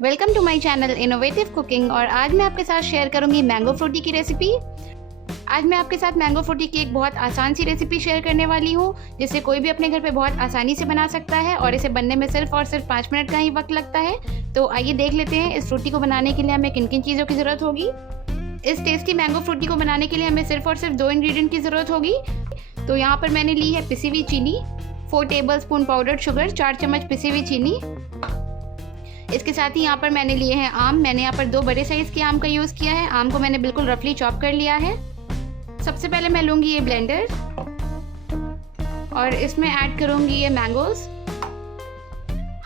Welcome to my channel innovative cooking. और आज मैं आपके साथ शेयर करूंगी मैंगो फ्रूटी की रेसिपी। आज मैं आपके साथ मैंगो फ्रूटी की एक बहुत आसान सी रेसिपी शेयर करने वाली हूं, जिसे कोई भी अपने घर पे बहुत आसानी से बना सकता है और इसे बनने में सिर्फ और सिर्फ 5 मिनट का ही वक्त लगता है। तो आइए देख लेते हैं इस फ्रूटी को बनाने के लिए हमें किन किन चीज़ों की ज़रूरत होगी। इस टेस्टी मैंगो फ्रूटी को बनाने के लिए हमें सिर्फ और सिर्फ 2 इंग्रेडिएंट की ज़रूरत होगी। तो यहाँ पर मैंने ली है पिसी हुई चीनी, 4 टेबलस्पून पाउडर्ड शुगर, 4 चम्मच पिसी हुई चीनी। इसके साथ ही यहाँ पर मैंने लिए हैं आम। मैंने यहाँ पर 2 बड़े साइज़ के आम का यूज़ किया है। आम को मैंने बिल्कुल रफली चॉप कर लिया है। सबसे पहले मैं लूँगी ये ब्लेंडर और इसमें ऐड करूँगी ये मैंगोज़।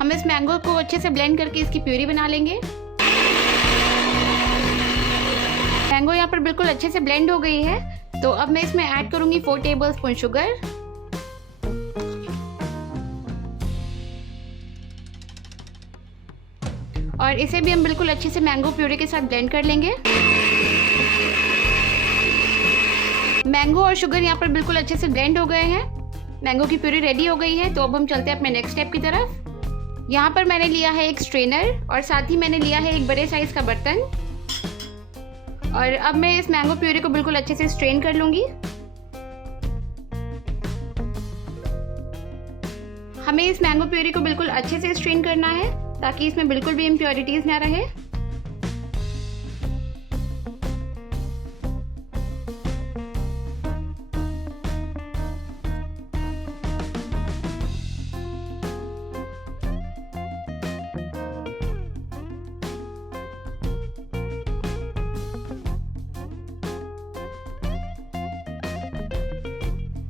हम इस मैंगो को अच्छे से ब्लेंड करके इसकी प्यूरी बना लेंगे। मैंगो यहाँ पर बिल्कुल अच्छे से ब्लेंड हो गई है। तो अब मैं इसमें ऐड करूँगी 4 टेबलस्पून शुगर और इसे भी हम बिल्कुल अच्छे से मैंगो प्यूरी के साथ ब्लेंड कर लेंगे। मैंगो और शुगर यहाँ पर बिल्कुल अच्छे से ब्लेंड हो गए हैं। मैंगो की प्यूरी रेडी हो गई है। तो अब हम चलते हैं अपने नेक्स्ट स्टेप की तरफ। यहाँ पर मैंने लिया है एक स्ट्रेनर और साथ ही मैंने लिया है एक बड़े साइज का बर्तन। और अब मैं इस मैंगो प्यूरी को बिल्कुल अच्छे से स्ट्रेन कर लूँगी। हमें इस मैंगो प्यूरी को बिल्कुल अच्छे से स्ट्रेन करना है ताकि इसमें बिल्कुल भी इम्प्योरिटीज ना रहे।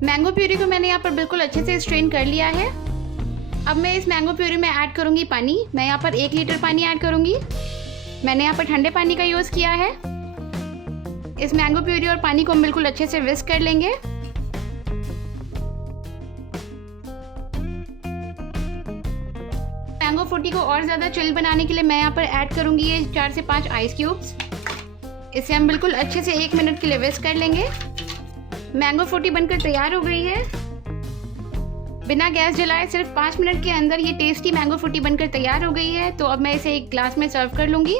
मैंगो प्यूरी को मैंने यहाँ पर बिल्कुल अच्छे से स्ट्रेन कर लिया है। अब मैं इस मैंगो प्यूरी में ऐड करूँगी पानी। मैं यहाँ पर 1 लीटर पानी ऐड करूँगी। मैंने यहाँ पर ठंडे पानी का यूज़ किया है। इस मैंगो प्यूरी और पानी को हम बिल्कुल अच्छे से विस्क कर लेंगे। मैंगो फ्रूटी को और ज़्यादा चिल बनाने के लिए मैं यहाँ पर ऐड करूँगी ये 4 से 5 आइस क्यूब्स। इसे हम बिल्कुल अच्छे से 1 मिनट के लिए विस्क कर लेंगे। मैंगो फ्रूटी बनकर तैयार हो गई है। बिना गैस जलाए सिर्फ 5 मिनट के अंदर ये टेस्टी मैंगो फ्रूटी बनकर तैयार हो गई है। तो अब मैं इसे एक ग्लास में सर्व कर लूँगी।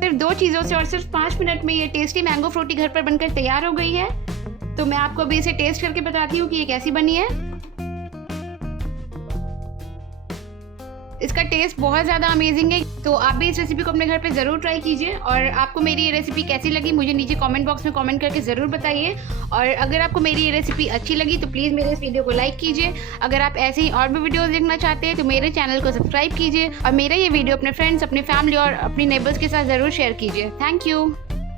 सिर्फ 2 चीज़ों से और सिर्फ 5 मिनट में ये टेस्टी मैंगो फ्रूटी घर पर बनकर तैयार हो गई है। तो मैं आपको अभी इसे टेस्ट करके बताती हूँ कि ये कैसी बनी है। इसका टेस्ट बहुत ज़्यादा अमेजिंग है। तो आप भी इस रेसिपी को अपने घर पे ज़रूर ट्राई कीजिए। और आपको मेरी ये रेसिपी कैसी लगी मुझे नीचे कमेंट बॉक्स में कमेंट करके ज़रूर बताइए। और अगर आपको मेरी ये रेसिपी अच्छी लगी तो प्लीज़ मेरे इस वीडियो को लाइक कीजिए। अगर आप ऐसे ही और भी वीडियोज़ देखना चाहते हैं तो मेरे चैनल को सब्सक्राइब कीजिए और मेरा ये वीडियो अपने फ्रेंड्स, अपनी फैमिली और अपनी नेबर्स के साथ ज़रूर शेयर कीजिए। Thank you.